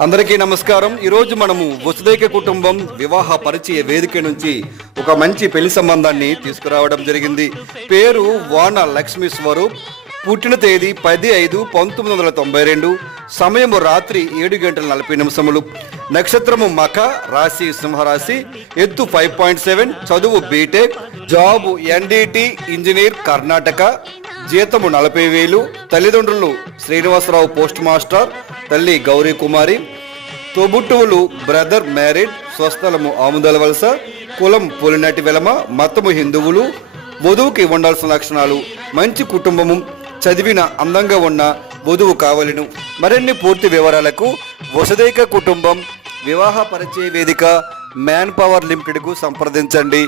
అందరికీ నమస్కారం. ఈరోజు మనము వసుదైక కుటుంబం వివాహ పరిచయ వేదిక నుంచి ఒక మంచి పెళ్ళి సంబంధాన్ని తీసుకురావడం జరిగింది. పేరు వాన లక్ష్మీ స్వరూప్. పుట్టిన తేదీ పది ఐదు పంతొమ్మిది వందల తొంభై రెండు. సమయము రాత్రి ఏడు గంటల నలభై నిమిషములు. నక్షత్రము మఖ రాశి సింహరాశి. ఎత్తు ఫైవ్ పాయింట్ సెవెన్. చదువు BTech. Job NDT engineer Karnataka. జీతము నలభై వేలు. తల్లిదండ్రులు శ్రీనివాసరావు పోస్ట్ మాస్టర్. తల్లి గౌరీ కుమారి తోబుట్టువులు బ్రదర్ మ్యారీడ్ స్వస్థలము ఆముదల వలస కులం పులినటి వెలమ మతము హిందువులు వధువుకి ఉండాల్సిన లక్షణాలు మంచి కుటుంబము చదివిన అందంగా ఉన్న వధువు కావలను. మరిన్ని పూర్తి వివరాలకు వసుదైక కుటుంబం వివాహ పరిచయ వేదిక మ్యాన్ పవర్ లిమిటెడ్కు సంప్రదించండి.